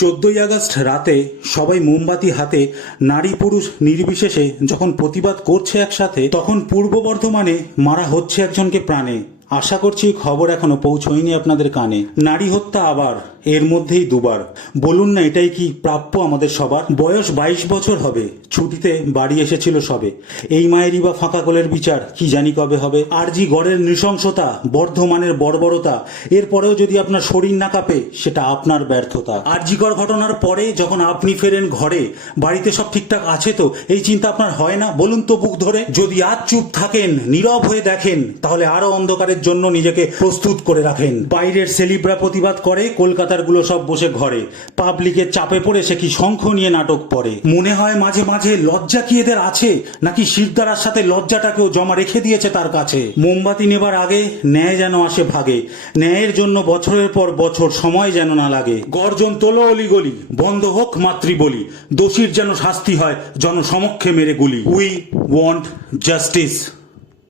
14ই August রাতে সবাই মোমবাতি হাতে নারী পুরুষ নির্বিশেষে যখন প্রতিবাদ করছে একসাথে, তখন পূর্ব বর্ধমানে মারা হচ্ছে একজনকে প্রাণে। আশা করছি খবর এখনো পৌঁছয়নি আপনাদের কানে। নারী হত্যা আবার, এর মধ্যেই দুবার। বলুন না, এটাই কি প্রাপ্য আমাদের সবার? বয়স 22 বছর হবে, ছুটিতে বাড়ি এসেছিল সবে। এই মায়েরই বা ফাঁকা কোলের বিচার কি জানি কবে হবে। আরজি গড়ের নৃশংসতা, বর্ধমানের বর্বরতা, এরপরেও যদি আপনার শরীর না কাঁপে সেটা আপনার ব্যর্থতা। আরজিকর ঘটনার পরে যখন আপনি ফেরেন ঘরে, বাড়িতে সব ঠিকঠাক আছে তো, এই চিন্তা আপনার হয় না? বলুন তো বুক ধরে। যদি আজ চুপ থাকেন, নীরব হয়ে দেখেন, তাহলে আরো অন্ধকারের জন্য নিজেকে প্রস্তুত করে রাখেন। বাইরের সেলিব্রা প্রতিবাদ করে, কলকাতার গুলো সব বসে ঘরে। পাবলিকের চাপে পড়ে সে কি শঙ্খ নিয়ে নাটক পড়ে। মনে হয় মাঝে মাঝে লজ্জা কি এদের আছে, নাকি শিরদাঁড়ার সাথে লজ্জাটাকেও জমা রেখে দিয়েছে তার কাছে। মোমবাতি নেবার আগে ন্যায় যেন আসে ভাগে, ন্যায়ের জন্য বছরের পর বছর সময় যেন না লাগে। গর্জন তোলো অলিগলি, বন্ধ হোক মাতৃবলি, দোষীর যেন শাস্তি হয় জনসমক্ষে মেরে গুলি। We want justice.